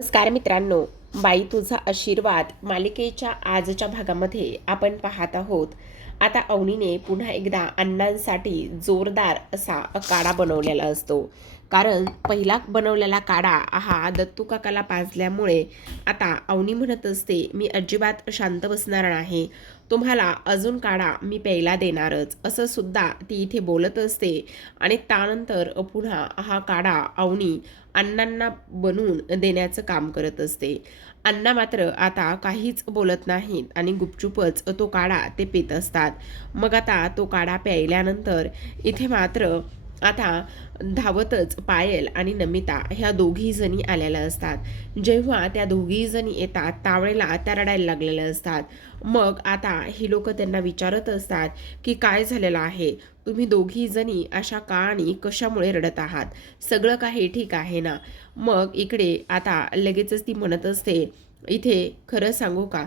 नमस्कार मित्रांनो, बाई तुझा आशीर्वाद मालिकेच्या आजच्या भागामध्ये आपण पाहत आहोत. आता अवनीने पुन्हा एकदा अण्णांसाठी जोरदार असा काढा बनवलेला असतो. कारण पहिला बनवलेला काढा हा दत्तू काकाला पाजल्यामुळे आता अवनी म्हणत असते, मी अजिबात शांत बसणार नाही, तुम्हाला अजून काढा मी प्यायला देणारच, असं सुद्धा ती इथे बोलत असते. आणि त्यानंतर पुन्हा हा काढा अवनी अण्णांना बनवून देण्याचं काम करत असते. अण्णा मात्र आता काहीच बोलत नाहीत आणि गुपचूपच तो काढा ते पित असतात. मग आता तो काढा प्यायल्यानंतर इथे मात्र आता धावतच पायल आणि नमिता ह्या दोघी जणी आलेल्या असतात. जेव्हा त्या दोघी जणी येतात त्यावेळेला त्या रडायला लागलेल्या असतात. मग आता ही लोक त्यांना विचारत असतात की काय झालेलं आहे, तुम्ही दोघी जणी अशा का आणि कशामुळे रडत आहात, सगळं काही ठीक आहे ना. मग इकडे आता लगेचच ती म्हणत असते, इथे खरं सांगू का,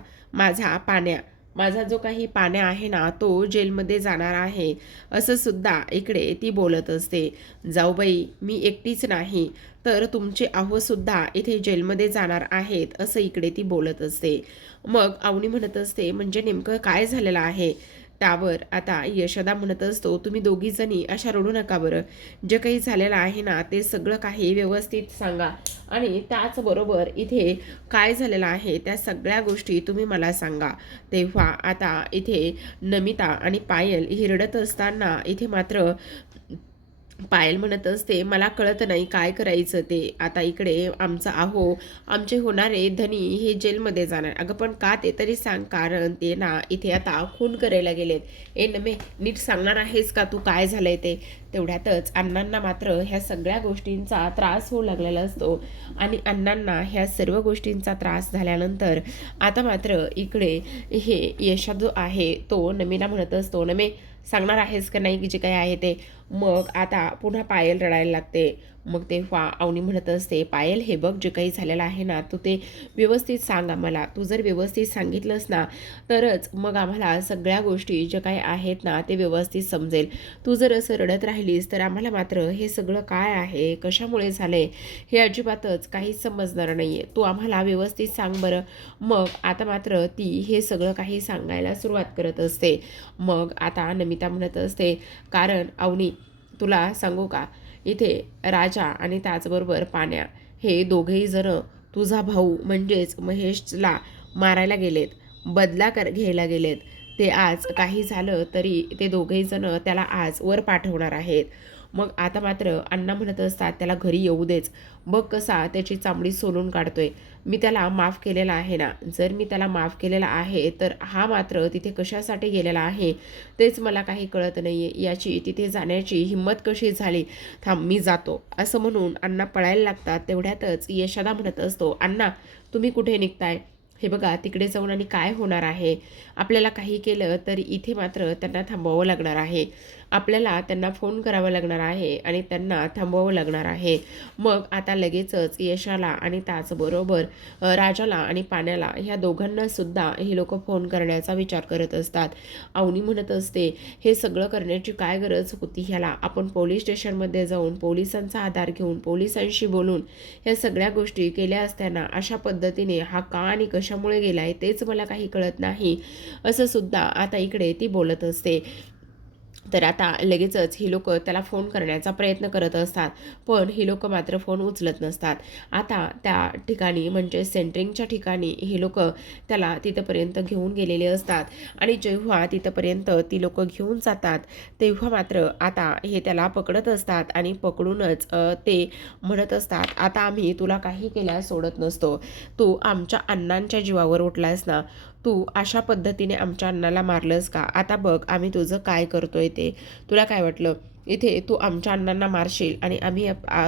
माझा जो काही पाण्या आहे ना तो जेलमध्ये जाणार आहे, असं सुद्धा इकडे ती बोलत असते. जाऊबाई, मी एकटीच नाही तर तुमचे सुद्धा इथे जेलमध्ये जाणार आहेत, असं इकडे ती बोलत असते. मग अवनी म्हणत असते, म्हणजे नेमकं काय झालेलं आहे. त्यावर आता यशोदा म्हणत असतो, तुम्ही दोघी जणी अशा रडू नका बरं, जे काही झालेलं आहे ना ते सगळं काही व्यवस्थित सांगा आणि त्याचबरोबर इथे काय झालेलं आहे त्या सगळ्या गोष्टी तुम्ही मला सांगा. तेव्हा आता इथे नमिता आणि पायल ही रडत असताना इथे मात्र पायल म्हणत असते, मला कळत नाही काय करायचं ते. आता इकडे आमचे होणारे धनी हे जेलमध्ये जाणार. अगं पण का ते तरी सांग, कारण ते ना इथे आता खून करायला गेलेत. नमे, नीट सांगणार आहेस का तू काय झालंय ते. तेवढ्यातच अण्णांना मात्र ह्या सगळ्या गोष्टींचा त्रास होऊ लागलेला असतो आणि अण्णांना ह्या सर्व गोष्टींचा त्रास झाल्यानंतर आता मात्र इकडे हे यशा जो आहे तो नमीला म्हणत असतो, नमे सांगणार आहेस का नाही की जे काही आहे ते. मग आता पुन्हा पायल रडायला लागते. मग तेव्हा अवनी म्हणत असते, पायल हे बघ, जे काही झालेलं आहे ना तू ते व्यवस्थित सांग आम्हाला. तू जर व्यवस्थित सांगितलंस ना तरच मग आम्हाला सगळ्या गोष्टी ज्या काही आहेत ना ते व्यवस्थित समजेल. तू जर असं रडत राहिलीस तर आम्हाला मात्र हे सगळं काय आहे, कशामुळे झालंय, हे अजिबातच काहीच समजणार नाही आहे. तू आम्हाला व्यवस्थित सांग बरं. मग आता मात्र ती हे सगळं काही सांगायला सुरुवात करत असते. मग आता नमिता म्हणत असते, कारण अवनी तुला सांगू का, इथे राजा आणि त्याचबरोबर पाण्या हे दोघेही जण तुझा भाऊ म्हणजेच महेशला मारायला गेलेत, घ्यायला गेलेत. ते आज काही झालं तरी ते दोघेही जण त्याला आज वर पाठवणार आहेत. मग आता मात्र अण्णा म्हणत असतात, त्याला घरी येऊ देच, बघ कसा त्याची चामडी सोलून काढतोय. मी त्याला माफ केलेला आहे ना, जर मी त्याला माफ केलेला आहे तर हा मात्र तिथे कशासाठी गेलेला आहे तेच मला काही कळत नाही आहे. याची तिथे जाण्याची हिंमत कशी झाली, थांब मी जातो, असं म्हणून अण्णा पळायला लागतात. तेवढ्यातच यशोदा म्हणत असतो, अण्णा तुम्ही कुठे निघताय, हे बघा तिकडे जाऊन आणि काय होणार आहे, आपल्याला काही केलं तर इथे मात्र त्यांना थांबवावं लागणार आहे, आपल्याला त्यांना फोन करावा लागणार आहे आणि त्यांना थांबवावं लागणार आहे. मग आता लगेचच यशाला आणि त्याचबरोबर राजाला आणि पाण्याला ह्या दोघांना सुद्धा हे लोक फोन करण्याचा विचार करत असतात. अवनी म्हणत असते, हे सगळं करण्याची काय गरज होती ह्याला, आपण पोलीस स्टेशनमध्ये जाऊन पोलिसांचा आधार घेऊन पोलिसांशी बोलून ह्या सगळ्या गोष्टी केल्या असताना अशा पद्धतीने हा का आणि कशामुळे गेलाय तेच मला काही कळत नाही, असं सुद्धा आता इकडे ती बोलत असते. तर आता लगेचच ही लोक त्याला फोन करण्याचा प्रयत्न करत असतात, पण ही लोक मात्र फोन उचलत नसतात. आता त्या ठिकाणी म्हणजे सेंटरिंगच्या ठिकाणी ही लोक त्याला तिथंपर्यंत घेऊन गेलेले असतात आणि जेव्हा तिथंपर्यंत ती लोक घेऊन जातात तेव्हा मात्र आता हे त्याला पकडत असतात आणि पकडूनच ते म्हणत असतात, आता आम्ही तुला काही केल्यास सोडत नसतो, तू आमच्या अण्णांच्या जीवावर उठलास ना, तू अशा पद्धतीने आमच्या अण्णाला मारलंस का, आता बघ आम्ही तुझं काय करतोय ते. तुला काय वाटलं इथे तू आमच्या अण्णांना मारशील आणि आम्ही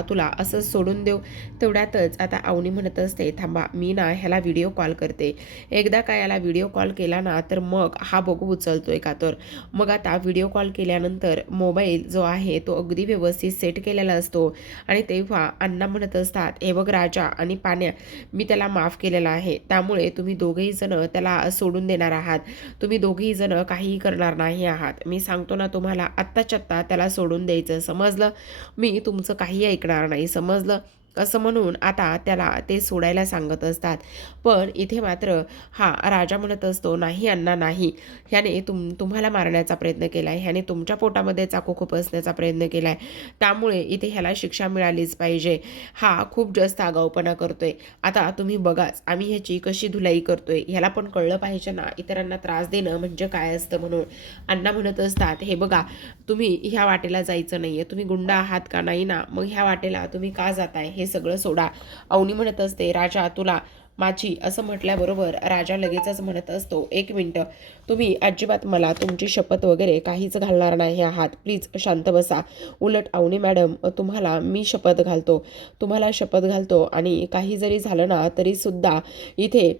तुला असंच सोडून देऊ. तेवढ्यातच आता अवनी म्हणत असते, थांबा मी ना ह्याला व्हिडिओ कॉल करते, एकदा का याला व्हिडिओ कॉल केला ना तर मग हा बघू उचलतोय का. तर मग आता व्हिडिओ कॉल केल्यानंतर मोबाईल जो आहे तो अगदी व्यवस्थित सेट केलेला असतो आणि तेव्हा अण्णा म्हणत असतात, हे बघ राजा आणि पाण्या, मी त्याला माफ केलेला आहे, त्यामुळे तुम्ही दोघेही जण त्याला सोडून देणार आहात, तुम्ही दोघेही जण काहीही करणार नाही आहात. मी सांगतो ना तुम्हाला, आत्ताच्या आत्ता त्याला सोडून द्यायचं, समजलं, मी तुमचं काही ऐकणार नाही, समजलं. असं म्हणून आता त्याला ते सोडायला सांगत असतात. पण इथे मात्र हा राजा म्हणत असतो, नाही अण्णा नाही, ह्याने तुम्हाला मारण्याचा प्रयत्न केला आहे, ह्याने तुमच्या पोटामध्ये चाकू खुपसण्याचा प्रयत्न केला आहे, त्यामुळे इथे ह्याला शिक्षा मिळालीच पाहिजे. हा खूप जास्त आगाऊपणा करतोय. आता तुम्ही बघाच आम्ही ह्याची कशी धुलाई करतोय, ह्याला पण कळलं पाहिजे ना इतरांना त्रास देणं म्हणजे काय असतं म्हणून. अण्णा म्हणत असतात, हे बघा तुम्ही ह्या वाटेला जायचं नाहीये, तुम्ही गुंड आहात का? नाही ना, मग ह्या वाटेला तुम्ही का जाताय? हे सगळं सोडा. अवनी म्हणत असते, राजा तुला माझी असं म्हटल्याबरोबर राजा लगेचच म्हणत असतो, एक मिनटं, तुम्ही अजिबात मला तुमची शपथ वगैरे काहीच घालणार नाही आहात, प्लीज शांत बसा. उलट अवनी मॅडम तुम्हाला मी शपथ घालतो, तुम्हाला शपथ घालतो, आणि काही जरी झालं ना तरीसुद्धा इथे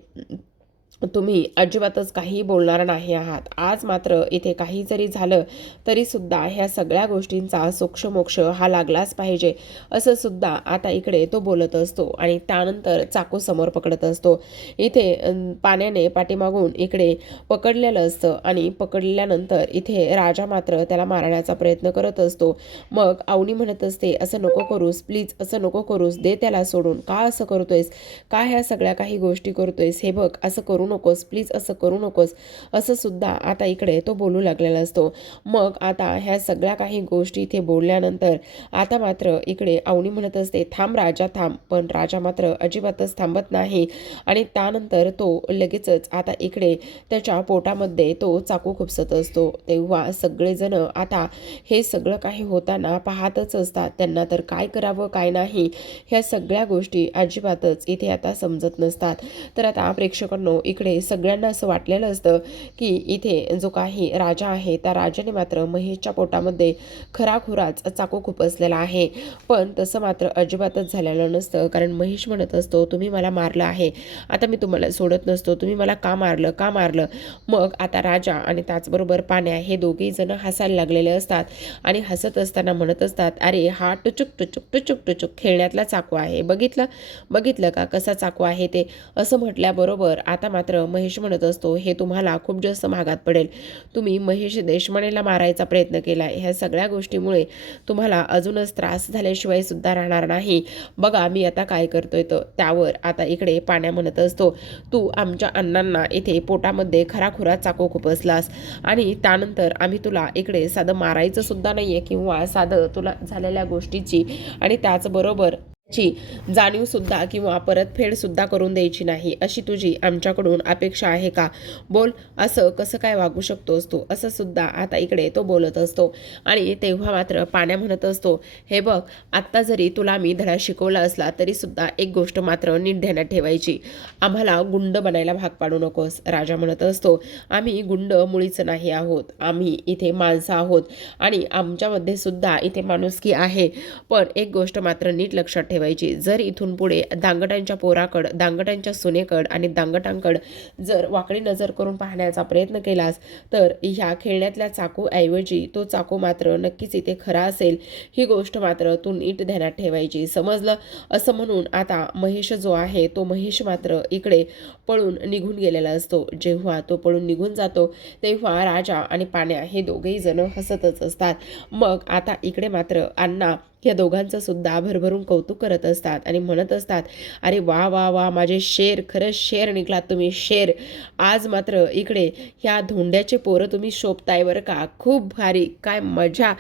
तुम्ही अजिबातच काही बोलणार नाही आहात. आज मात्र इथे काही जरी झालं तरीसुद्धा ह्या सगळ्या गोष्टींचा सोक्षमोक्ष हा लागलाच पाहिजे, असं सुद्धा आता इकडे तो बोलत असतो. आणि त्यानंतर चाकू समोर पकडत असतो. इथे पाण्याने पाठीमागून इकडे पकडलेलं असतं, आणि पकडल्यानंतर इथे राजा मात्र त्याला मारण्याचा प्रयत्न करत असतो. मग अवनी म्हणत असते, असं नको करूस प्लीज, असं नको करूस, दे त्याला सोडून, का असं करतोयस, का ह्या सगळ्या काही गोष्टी करतोयस, हे बघ असं करू नकोस प्लीज, असं करू नकोस, असं सुद्धा आता इकडे तो बोलू लागलेला असतो. मग आता ह्या सगळ्या काही गोष्टी इथे बोलल्यानंतर आता मात्र इकडे अवनी म्हणत असते, थांब राजा थांब, पण राजा मात्र अजिबातच थांबत नाही. आणि त्यानंतर तो लगेचच आता इकडे त्याच्या पोटामध्ये तो चाकू खुपसत असतो. तेव्हा सगळेजण आता हे सगळं काही होताना पाहतच असतात. त्यांना तर काय करावं काय नाही ह्या सगळ्या गोष्टी अजिबातच इथे आता समजत नसतात. तर आता प्रेक्षकांनो इकडे सगळ्यांना असं वाटलेलं असतं की इथे जो काही राजा आहे त्या राजाने मात्र महेशच्या पोटामध्ये खराखुराच चाकू खुपसलेला आहे. पण तसं मात्र अजिबातच झालेलं नसतं, कारण महेश म्हणत असतो, तुम्ही मला मारलं आहे, आता मी तुम्हाला सोडत नसतो, तुम्ही मला का मारलं का मारलं. मग आता राजा आणि त्याचबरोबर पाण्या हे दोघेही जण हसायला लागलेले असतात, आणि हसत असताना म्हणत असतात, अरे हा टुचुक टुचुक टुचुक टुचुक खेळण्यातला चाकू आहे, बघितलं बघितलं का कसा चाकू आहे ते. असं म्हटल्याबरोबर आता मात्र महेश म्हणत असतो, हे तुम्हाला खूप जास्त महागात पडेल. तुम्ही महेश देशमानेला मारायचा प्रयत्न केला, ह्या सगळ्या गोष्टीमुळे तुम्हाला अजूनच त्रास झाल्याशिवाय सुद्धा राहणार नाही. बघा मी आता काय करतोय. तर त्यावर आता इकडे पाण्या म्हणत असतो, तू आमच्या अण्णांना इथे पोटामध्ये खराखुरा चाकू खुपसलास, आणि त्यानंतर आम्ही तुला इकडे साधं मारायचं सुद्धा नाहीये, किंवा साधं तुला झालेल्या गोष्टीची आणि त्याचबरोबर ची जाणीवसुद्धा किंवा परतफेडसुद्धा करून द्यायची नाही, अशी तुझी आमच्याकडून अपेक्षा आहे का? बोल, असं कसं काय वागू शकतोस तू, असं सुद्धा आता इकडे तो बोलत असतो. आणि तेव्हा मात्र पाण्या म्हणत असतो, हे बघ आत्ता जरी तुला मी धडा शिकवला असला तरीसुद्धा एक गोष्ट मात्र नीट ध्यानात ठेवायची, आम्हाला गुंड बनायला भाग पाडू नकोस. राजा म्हणत असतो, आम्ही गुंड मुळीच नाही आहोत, आम्ही इथे माणसं आहोत, आणि आमच्यामध्ये सुद्धा इथे माणुसकी आहे. पण एक गोष्ट मात्र नीट लक्षात ठेवायची, जर इथून पुढे दांगटांच्या पोराकड, दांगटांच्या सुनेकड आणि दांगटांकड जर वाकडी नजर करून पाहण्याचा प्रयत्न केलास तर ह्या खेळण्यातल्या चाकू ऐवजी तो चाकू मात्र नक्कीच इथे खरा असेल, ही गोष्ट मात्र तू नीट ध्यानात ठेवायची, समजलं. असं म्हणून आता महेश जो आहे तो महेश मात्र इकडे पळून निघून गेलेला असतो. जेव्हा तो पळून निघून जातो तेव्हा राजा आणि पाण्या हे दोघेही जण हसतच असतात. मग आता इकडे मात्र अण्णा या दोघांचं सुद्धा भरभरून कौतुक करत असतात आणि म्हणत असतात, अरे वा वा वा माझे शेर, खरंच शेर निघलात तुम्ही, शेर. आज मात्र इकडे ह्या धोंड्याचे पोरं तुम्ही शोभताय बरं का, खूप भारी, काय मजा,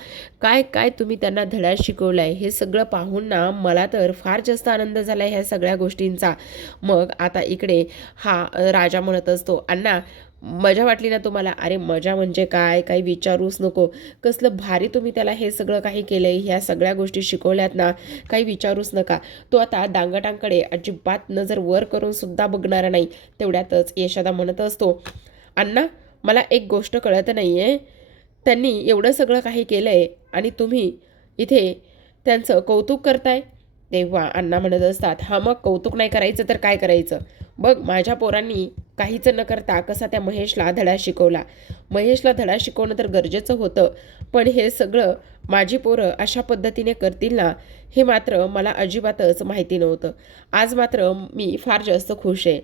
काय काय तुम्ही त्यांना धडा शिकवलाय, हे सगळं पाहून ना मला तर फार जास्त आनंद झाला ह्या सगळ्या गोष्टींचा. मग आता इकडे हा राजा म्हणत असतो, अण्णा मजा वाटली ना तुम्हाला? अरे मजा म्हणजे काय, काही विचारूच नको, कसलं भारी तुम्ही त्याला हे सगळं काही केलंय, ह्या सगळ्या गोष्टी शिकवल्यात ना, काही विचारूच नका. तो आता दांगटांकडे अजिबात नजर वर करून सुद्धा बघणारा नाही. तेवढ्यातच यशोदा म्हणत असतो, अण्णा मला एक गोष्ट कळत नाही आहे, त्यांनी एवढं सगळं काही केलंय आणि तुम्ही इथे त्यांचं कौतुक करताय. तेव्हा अण्णा म्हणत असतात, हा मग कौतुक नाही करायचं तर काय करायचं, बघ माझ्या पोरांनी काहीच न करता कसा त्या महेशला धडा शिकवला. महेशला धडा शिकवणं तर गरजेचं होतं, पण हे सगळं माझी पोरं अशा पद्धतीने करतील ना, हे मात्र मला अजिबातच माहिती नव्हतं. आज मात्र मी फार जास्त खुश आहे.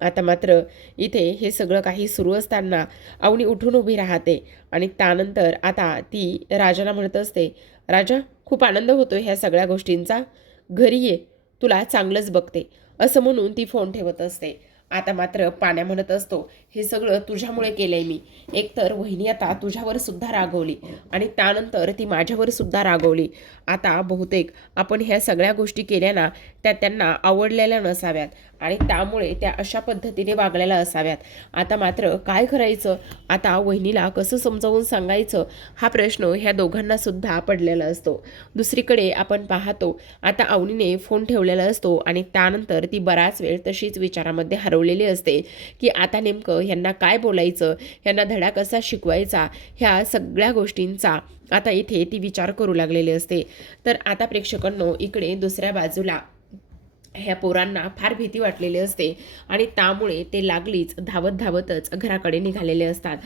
आता मात्र इथे हे सगळं काही सुरू असताना अवनी उठून उभी राहते, आणि त्यानंतर आता ती राजाला म्हणत असते, राजा खूप आनंद होतो ह्या सगळ्या गोष्टींचा, घरी ये, तुला चांगलंच बघते असं म्हणून ती फोन ठेवत असते. आता मात्र पाण्या म्हणत असतो, हे सगळं तुझ्यामुळे केलंय मी. एकतर वहिनी आता तुझ्यावर सुद्धा रागवली आणि त्यानंतर ती माझ्यावर सुद्धा रागवली. आता बहुतेक आपण ह्या सगळ्या गोष्टी केल्या ना, त्या त्यांना आवडलेल्या नसाव्यात आणि त्यामुळे त्या अशा पद्धतीने वागलेल्या असाव्यात. आता मात्र काय करायचं? आता वहिनीला कसं समजावून सांगायचं, हा प्रश्न ह्या दोघांना सुद्धा पडलेला असतो. दुसरीकडे आपण पाहतो, आता अवनीने फोन ठेवलेला असतो आणि त्यानंतर ती बराच वेळ तशीच विचारामध्ये हरवलेली असते की आता नेमकं ह्यांना काय बोलायचं, ह्यांना धडा कसा शिकवायचा, ह्या सगळ्या गोष्टींचा आता इथे ती विचार करू लागलेली असते. तर आता प्रेक्षकांनो, इकडे दुसऱ्या बाजूला ह्या पोरांना फार भीती वाटलेली असते आणि त्यामुळे ते लागलीच धावत धावतच घराकडे निघालेले असतात.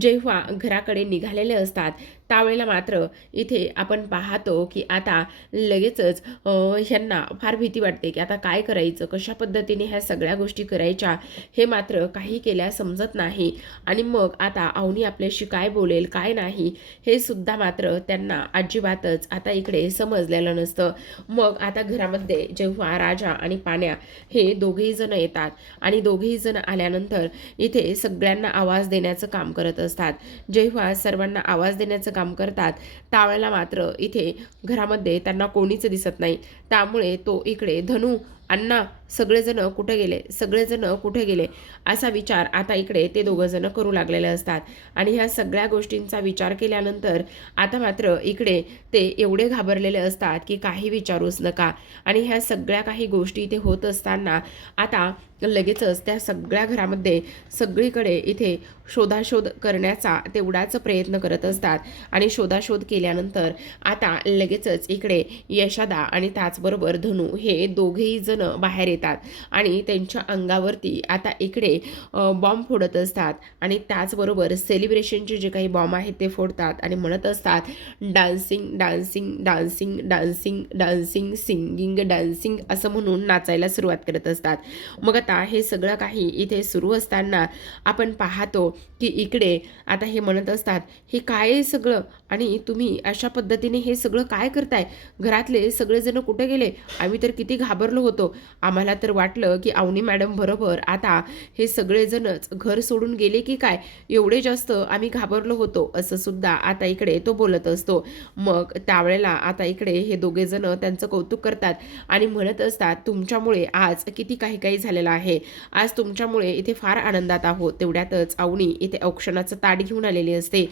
जेव्हा घराकडे निघालेले असतात त्यावेळेला मात्र इथे आपण पाहतो की आता लगेचच ह्यांना फार भीती वाटते की आता काय करायचं, कशा पद्धतीने ह्या सगळ्या गोष्टी करायच्या हे मात्र काही केल्या समजत नाही. आणि मग आता अवनी आपल्याशी काय बोलेल काय नाही हे सुद्धा मात्र त्यांना अजिबातच आता इकडे समजलेलं नसतं. मग आता घरामध्ये जेव्हा राजा आणि पाण्या हे दोघेही जण येतात आणि दोघेही जण आल्यानंतर इथे सगळ्यांना आवाज देण्याचं काम करत असतात. जेव्हा सर्वांना आवाज देण्याचं काम करतात त्यावेळेला मात्र इथे घरामध्ये त्यांना कोणीच दिसत नाही. त्यामुळे तो इकडे धनू, अण्णा, सगळेजण कुठे गेले, सगळेजण कुठे गेले असा विचार आता इकडे ते दोघं जण करू लागलेले असतात. आणि ह्या सगळ्या गोष्टींचा विचार केल्यानंतर आता मात्र इकडे ते एवढे घाबरलेले असतात की काही विचारूच नका. आणि ह्या सगळ्या काही गोष्टी इथे होत असताना आता लगेचच त्या सगळ्या घरामध्ये सगळीकडे इथे शोधाशोध करण्याचा तेवढाच प्रयत्न करत असतात. आणि शोधाशोध केल्यानंतर आता लगेचच इकडे यशोदा आणि त्याचबरोबर धनू हे दोघेही जण बाहेर येतात आणि त्यांच्या अंगावरती आता इकडे बॉम्ब फोडत असतात. आणि त्याचबरोबर सेलिब्रेशनचे जे काही बॉम्ब आहेत ते फोडतात आणि म्हणत असतात dancing dancing dancing dancing dancing singing dancing असं म्हणून नाचायला सुरुवात करत असतात. मग आता हे सगळं काही इथे सुरू असताना आपण पाहतो की इकडे आता हे म्हणत असतात, हे काय आहे सगळं आणि तुम्ही अशा पद्धतीने हे सगळं काय करताय, घरातले सगळेजण कुठे गेले, आम्ही तर किती घाबरलो होतो, आम्हाला तर वाटलं की अवनी मॅडम बरोबर आता हे सगळेजणच घर सोडून गेले की काय, एवढे जास्त आम्ही घाबरलो होतो असं सुद्धा आता इकडे तो बोलत असतो. मग त्यावेळेला आता इकडे हे दोघे जण त्यांचं कौतुक करतात आणि म्हणत असतात, तुमच्यामुळे आज किती काही काही झालेलं आहे, आज तुमच्यामुळे इथे फार आनंदात आहोत. तेवढ्यातच अवनी इथे औक्षणाचं ताट घेऊन आलेली असते.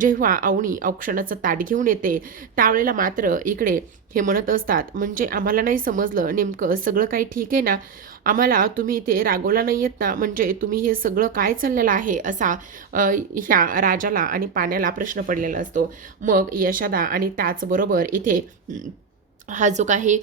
जेव्हा अवनी औक्षणाचं ताट घेऊन येते त्यावेळेला मात्र इकडे हे म्हणत असतात, म्हणजे आम्हाला नाही समजलं नेमकं सगळं काही ठीक आहे ना, आम्हाला तुम्ही इथे रागवला नाही येत ना, म्हणजे तुम्ही हे सगळं काय चाललेलं आहे असा ह्या राजाला आणि पाण्याला प्रश्न पडलेला असतो. मग यशोदा आणि त्याचबरोबर इथे हा जो काही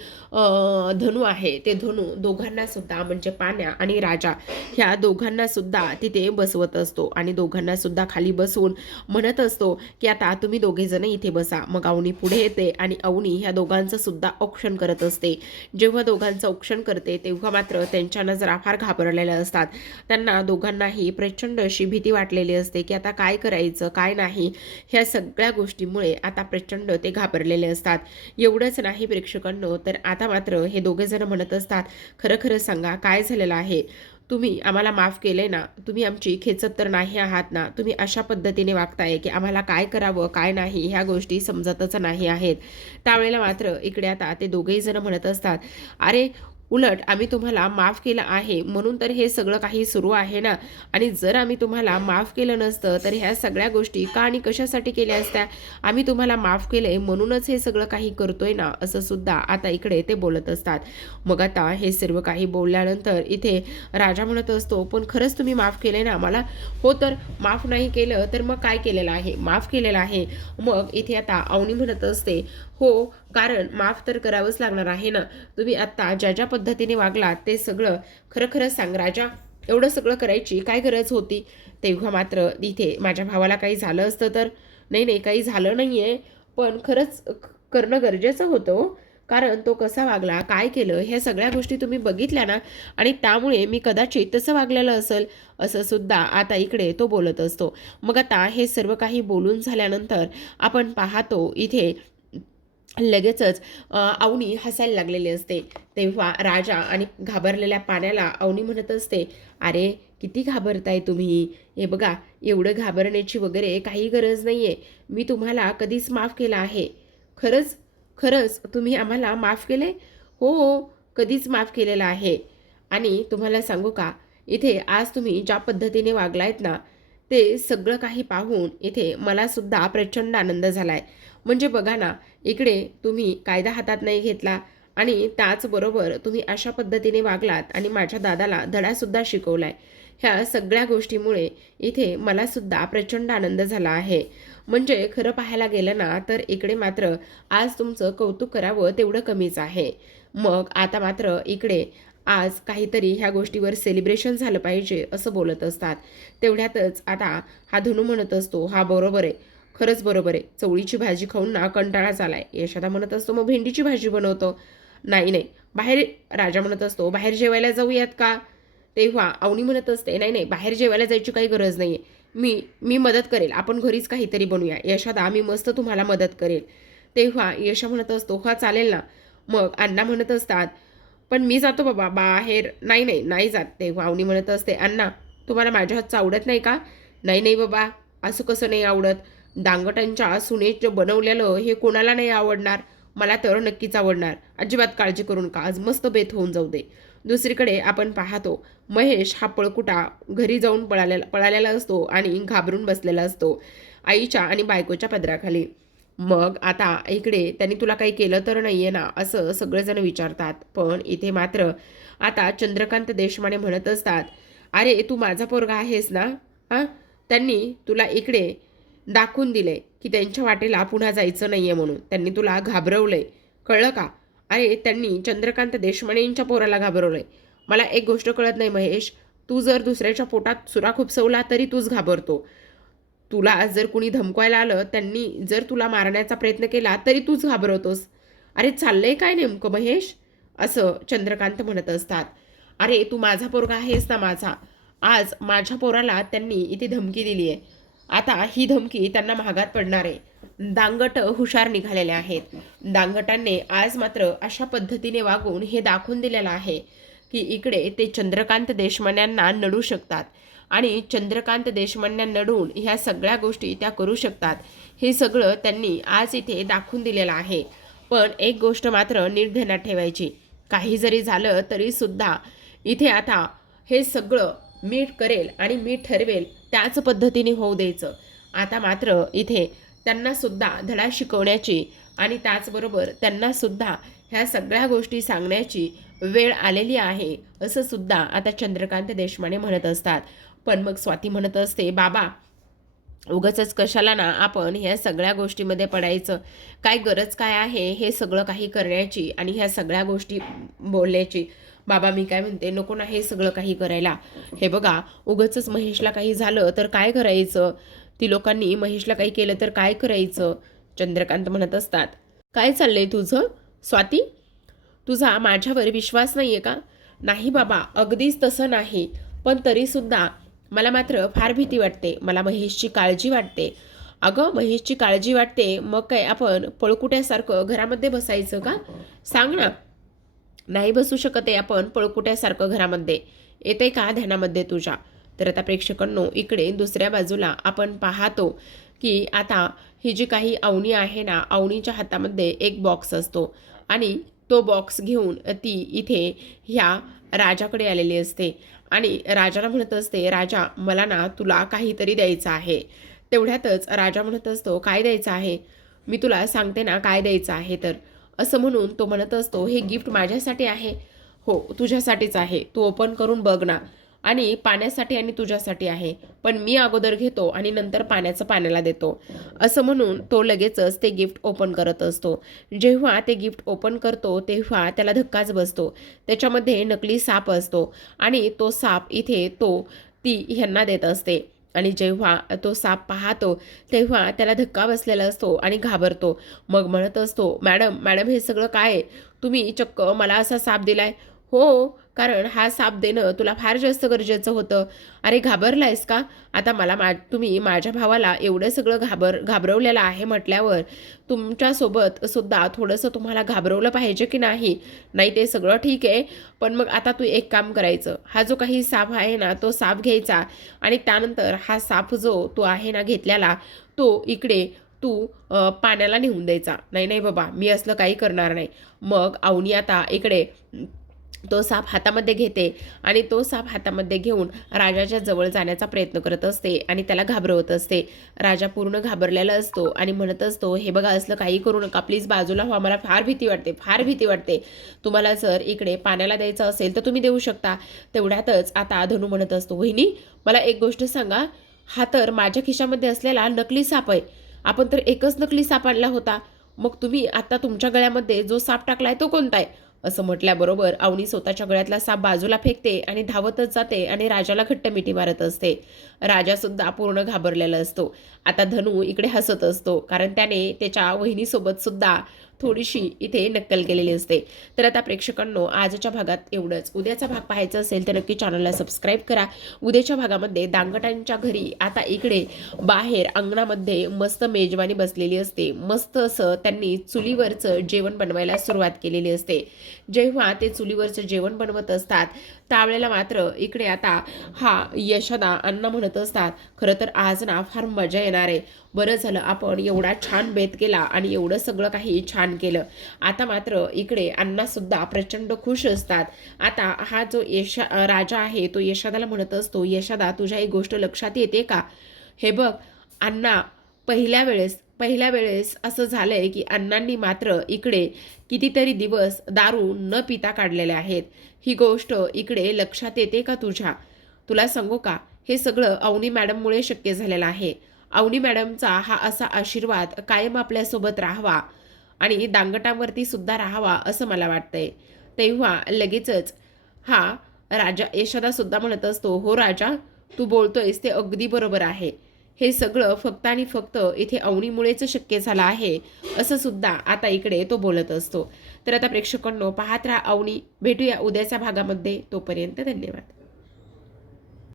धनू आहे ते धनू दोघांना सुद्धा म्हणजे पाण्या आणि राजा ह्या दोघांना सुद्धा तिथे बसवत असतो आणि दोघांना सुद्धा खाली बसवून म्हणत असतो की आता तुम्ही दोघे जण इथे बसा. मग अवनी पुढे येते आणि अवनी ह्या दोघांचं सुद्धा औक्षण करत असते. जेव्हा दोघांचं औक्षण करते तेव्हा मात्र त्यांच्या नजरा फार घाबरलेल्या असतात. त्यांना दोघांनाही प्रचंड अशी भीती वाटलेली असते की आता काय करायचं काय नाही, ह्या सगळ्या गोष्टीमुळे आता प्रचंड ते घाबरलेले असतात. एवढंच नाही प्रेक्षकांनो, तर आता मात्र हे दोघे जण म्हणत असतात, खरं खरं सांगा काय झालेलं आहे, तुम्ही आम्हाला माफ केलंय ना, तुम्ही आमची खेचत तर नाही आहात ना, तुम्ही अशा पद्धतीने वागताय की आम्हाला काय करावं काय नाही ह्या गोष्टी समजतच नाही आहेत. त्यावेळेला मात्र इकडे आता ते दोघेही जण म्हणत असतात, अरे उलट आम्ही तुम्हाला माफ केलं आहे म्हणून तर हे सगळं काही सुरू आहे ना, आणि जर आम्ही तुम्हाला माफ केलं नसतं तर ह्या सगळ्या गोष्टी का आणि कशासाठी केल्या असत्या, आम्ही तुम्हाला माफ केलंय म्हणूनच हे सगळं काही करतोय ना, असं सुद्धा आता इकडे ते बोलत असतात. मग आता हे सर्व काही बोलल्यानंतर इथे राजा म्हणत असतो, पण खरंच तुम्ही माफ केलंय ना आम्हाला, हो तर माफ नाही केलं तर मग काय केलेलं आहे, माफ केलेलं आहे. मग इथे आता अवनी म्हणत असते, हो कारण माफ तर करावंच लागणार आहे ना, तुम्ही आत्ता ज्या ज्या पद्धतीने वागलात ते सगळं खरं खरं सांग राजा, एवढं सगळं करायची काय गरज होती. तेव्हा मात्र इथे माझ्या भावाला काही झालं असतं तर, नाही नाही काही झालं नाही आहे, पण खरंच करणं गरजेचं होतं, कारण तो कसा वागला काय केलं ह्या सगळ्या गोष्टी तुम्ही बघितल्या ना, आणि त्यामुळे मी कदाचित तसं वागलेलं असेल असं सुद्धा आता इकडे तो बोलत असतो. मग आता हे सर्व काही बोलून झाल्यानंतर आपण पाहतो इथे लगेचच अवनी हसायला लागलेली असते. तेव्हा राजा आणि घाबरलेल्या पाण्याला अवनी म्हणत असते, अरे किती घाबरताय तुम्ही? हे बघा, एवढं घाबरण्याची वगैरे काही गरज नाही आहे. मी तुम्हाला कधीच माफ केलं आहे. खरंच खरंच तुम्ही आम्हाला माफ केले? हो हो, कधीच माफ केलेलं आहे. आणि तुम्हाला सांगू का, इथे आज तुम्ही ज्या पद्धतीने वागलायत ना, ते सगळं काही पाहून इथे मलासुद्धा प्रचंड आनंद झाला आहे. म्हणजे बघा ना, इकडे तुम्ही कायदा हातात नाही घेतला आणि त्याचबरोबर तुम्ही अशा पद्धतीने वागलात आणि माझ्या दादाला धडासुद्धा शिकवलाय. ह्या सगळ्या गोष्टीमुळे इथे मलासुद्धा प्रचंड आनंद झाला आहे. म्हणजे खरं पाहायला गेलं ना, तर इकडे मात्र आज तुमचं कौतुक करावं तेवढं कमीच आहे. मग आता मात्र इकडे आज काहीतरी ह्या गोष्टीवर सेलिब्रेशन झालं पाहिजे असं बोलत असतात. तेवढ्यातच आता हा धनू म्हणत असतो, हा बरोबर आहे, खरंच बरोबर आहे. चवळीची भाजी खाऊन ना कंटाळाच आलाय. यशोदा म्हणत असतो, मग भेंडीची भाजी बनवतो. नाही नाही, बाहेर राजा म्हणत असतो, बाहेर जेवायला जाऊयात का? तेव्हा अवनी म्हणत असते, नाही नाही, बाहेर जेवायला जायची काही गरज नाहीये. मी मी मदत करेल, आपण घरीच काहीतरी बनवूया. यशोदा, मी मस्त तुम्हाला मदत करेल. तेव्हा यशा म्हणत असतो, हा चालेल ना. मग अण्णा म्हणत असतात, पण मी जातो बाबा बाहेर. नाही नाही, नाही जात. तेव्हा अवनी म्हणत असते, अण्णा तुम्हाला माझ्या हातचं आवडत नाही का? नाही नाही बाबा, असं कसं नाही आवडत? दांगटांच्या सुनेचं बनवलेलं हे कोणाला नाही आवडणार? मला तर नक्कीच आवडणार. अजिबात काळजी करू नका, आज मस्त बेत होऊन जाऊ दे. दुसरीकडे आपण पाहतो, महेश हा पळकुटा घरी जाऊन पळालेला असतो आणि घाबरून बसलेला असतो आईच्या आणि बायकोच्या पदराखाली. मग आता इकडे त्यांनी तुला काही केलं तर नाहीये ना, असं सगळेजण विचारतात. पण इथे मात्र आता चंद्रकांत देशमाने म्हणत असतात, अरे तू माझा पोरगा आहेस ना? हां, त्यांनी तुला इकडे दाखवून दिले की त्यांच्या वाटेला पुन्हा जायचं नाहीये म्हणून. त्यांनी तुला घाबरवलंय, कळलं का? अरे त्यांनी चंद्रकांत देशमानेंच्या पोराला घाबरवलंय. मला एक गोष्ट कळत नाही महेश, तू जर दुसऱ्याच्या पोटात सुरा खुपसवला तरी तूच घाबरतो. तुला जर कुणी धमकवायला आलं, त्यांनी जर तुला मारण्याचा प्रयत्न केला तरी तूच घाबरवतोस. अरे चाललंय काय नेमकं महेश? असं चंद्रकांत म्हणत असतात. अरे तू माझा पोरगा आहेस ना माझा. आज माझ्या पोराला त्यांनी इथे धमकी दिली आहे. आता ही धमकी त्यांना महागात पडणार आहे. दांगट हुशार निघालेले आहेत. दांगटांनी आज मात्र अशा पद्धतीने वागून हे दाखवून दिलेलं आहे की इकडे ते चंद्रकांत देशमान्यांना नडू शकतात आणि चंद्रकांत देशमान्या नडून ह्या सगळ्या गोष्टी त्या करू शकतात. हे सगळं त्यांनी आज इथे दाखवून दिलेलं आहे. पण एक गोष्ट मात्र नीट ध्यानात ठेवायची, काही जरी झालं तरी सुद्धा इथे आता हे सगळं मीठ करेल आणि मीठ ठरवेल त्याच पद्धतीने होऊ द्यायचं. आता मात्र इथे त्यांना सुद्धा धडा शिकवण्याची आणि त्याचबरोबर त्यांना सुद्धा ह्या सगळ्या गोष्टी सांगण्याची वेळ आलेली आहे असं सुद्धा आता चंद्रकांत देशमाने म्हणत असतात. पण मग स्वाती म्हणत असते, बाबा उगाचच कशाला ना आपण ह्या सगळ्या गोष्टीमध्ये पडायचं? काय गरज काय आहे हे सगळं काही करण्याची आणि ह्या सगळ्या गोष्टी बोलण्याची? बाबा मी काय म्हणते, नको ना हे सगळं काही करायला. हे बघा, उगाचच महेशला काही झालं तर काय करायचं? ती लोकांनी महेशला काही केलं तर काय करायचं? चंद्रकांत म्हणत असतात, काय चाललंय तुझं स्वाती? तुझा माझ्यावर विश्वास नाहीये का? नाही बाबा, अगदीच तसं नाही, पण तरीसुद्धा मला मात्र फार भीती वाटते. मला महेशची काळजी वाटते. अगं महेशची काळजी वाटते, मग काय आपण पळकुट्यासारखं घरामध्ये बसायचं का? सांग ना. नाही बसू शकत आहे आपण पळकुट्यासारखं घरामध्ये. येते का ध्यानामध्ये तुझ्या? तर आता प्रेक्षकांनो, इकडे दुसऱ्या बाजूला आपण पाहतो की आता ही जी काही अवनी आहे ना, अवनीच्या हातामध्ये एक बॉक्स असतो आणि तो बॉक्स घेऊन ती इथे ह्या राजाकडे आलेली असते आणि राजाला म्हणत असते, राजा मला ना तुला काहीतरी द्यायचं आहे. तेवढ्यातच राजा म्हणत असतो, काय द्यायचं आहे? मी तुला सांगते ना काय द्यायचं आहे तर. असं म्हणून तो म्हणत असतो, हे गिफ्ट माझ्यासाठी आहे. हो तुझ्यासाठीच आहे, तू ओपन करून बघ ना. आणि पाण्यासाठी आणि तुझ्यासाठी आहे, पण मी अगोदर घेतो आणि नंतर पाण्याचं पाण्याला देतो. असं म्हणून तो लगेचच ते गिफ्ट ओपन करत असतो. जेव्हा ते गिफ्ट ओपन करतो तेव्हा त्याला धक्काच बसतो. त्याच्यामध्ये नकली साप असतो आणि तो साप इथे ती ह्यांना देत असते आणि जेव्हा तो साप पाहतो तेव्हा त्याला धक्का बसलेला असतो आणि घाबरतो. मग म्हणत असतो, मॅडम मॅडम हे सगळं काय आहे? तुम्ही चक्क मला असा साप दिलाय? हो, कारण हा साप देणं तुला फार जास्त गरजेचं होतं. अरे घाबरलायस का? आता तुम्ही माझ्या भावाला एवढं सगळं घाबरवलेलं आहे म्हटल्यावर तुमच्यासोबत सुद्धा थोडंसं तुम्हाला घाबरवलं पाहिजे की नाही? नाही ते सगळं ठीक आहे, पण मग आता तू एक काम करायचं. हा जो काही साप आहे ना, तो साप घ्यायचा आणि त्यानंतर हा साप जो तू आहे ना घेतलेला, तो इकडे तू पाण्याला नेऊन द्यायचा. नाही, नाही बाबा, मी असलं काही करणार नाही. मग अवनी आता इकडे तो साप हातामध्ये घेते आणि तो साप हातामध्ये घेऊन राजाच्या जवळ जाण्याचा प्रयत्न करत असते आणि त्याला घाबरवत असते. राजा पूर्ण घाबरलेला असतो आणि म्हणत असतो, हे बघा असलं काही करू नका, प्लीज बाजूला व्हा, मला फार भीती वाटते, फार भीती वाटते. तुम्हाला जर इकडे पाण्याला द्यायचं असेल तर तुम्ही देऊ शकता. तेवढ्यातच आता धनू म्हणत असतो, वहिनी मला एक गोष्ट सांगा, हा तर माझ्या खिशामध्ये असलेला नकली साप आहे. आपण तर एकच नकली साप आणला होता, मग तुम्ही आता तुमच्या गळ्यामध्ये जो साप टाकलाय तो कोणता आहे? असं म्हटल्याबरोबर अवनी स्वतःच्या गळ्यातला साप बाजूला फेकते आणि धावतच जाते आणि राजाला घट्ट मिठी मारत असते. राजा सुद्धा पूर्ण घाबरलेला असतो. आता धनू इकडे हसत असतो, कारण त्याने त्याच्या वहिनीसोबत सुद्धा थोडीशी इथे नक्कल केलेली असते. तर आता प्रेक्षकांनो, आजच्या भागात एवढंच. उद्याचा भाग पाहायचा असेल तर नक्की चॅनलला सबस्क्राईब करा. उद्याच्या भागामध्ये दांगटांच्या घरी आता इकडे बाहेर अंगणामध्ये मस्त मेजवानी बसलेली असते. मस्त असं त्यांनी चुलीवरचं जेवण बनवायला सुरुवात केलेली असते. जेव्हा ते चुलीवरचं जेवण बनवत असतात त्यावेळेला मात्र इकडे आता हा यशोदा अण्णा म्हणत असतात, खरं तर आज ना फार मजा येणार आहे. बरं झालं आपण एवढा छान बेत केला आणि एवढं सगळं काही छान केलं. आता मात्र इकडे अण्णा सुद्धा प्रचंड खुश असतात. आता हा जो राजा आहे तो यशोदाला म्हणत असतो, यशोदा तुझ्या ही गोष्ट लक्षात येते का? हे बघ अण्णा, पहिल्या वेळेस असं झालंय की अण्णांनी मात्र इकडे कितीतरी दिवस दारू न पिता काढलेले आहेत. ही गोष्ट इकडे लक्षात येते का तुझ्या? तुला सांगू का, हे सगळं अवनी मॅडममुळे शक्य झालेलं आहे. अवनी मॅडमचा हा असा आशीर्वाद कायम आपल्यासोबत राहावा आणि दांगटावरती सुद्धा राहावा असं मला वाटतंय. तेव्हा लगेचच हा राजा यशोदा सुद्धा म्हणत असतो, हो राजा, तू बोलतोयस ते अगदी बरोबर आहे. हे सगळं फक्त आणि फक्त इथे अवनीमुळेच शक्य झालं आहे असं सुद्धा आता इकडे तो बोलत असतो. तर आता प्रेक्षकांनो, पाहत राहा अवनी. भेटूया उद्याच्या भागामध्ये. तोपर्यंत धन्यवाद.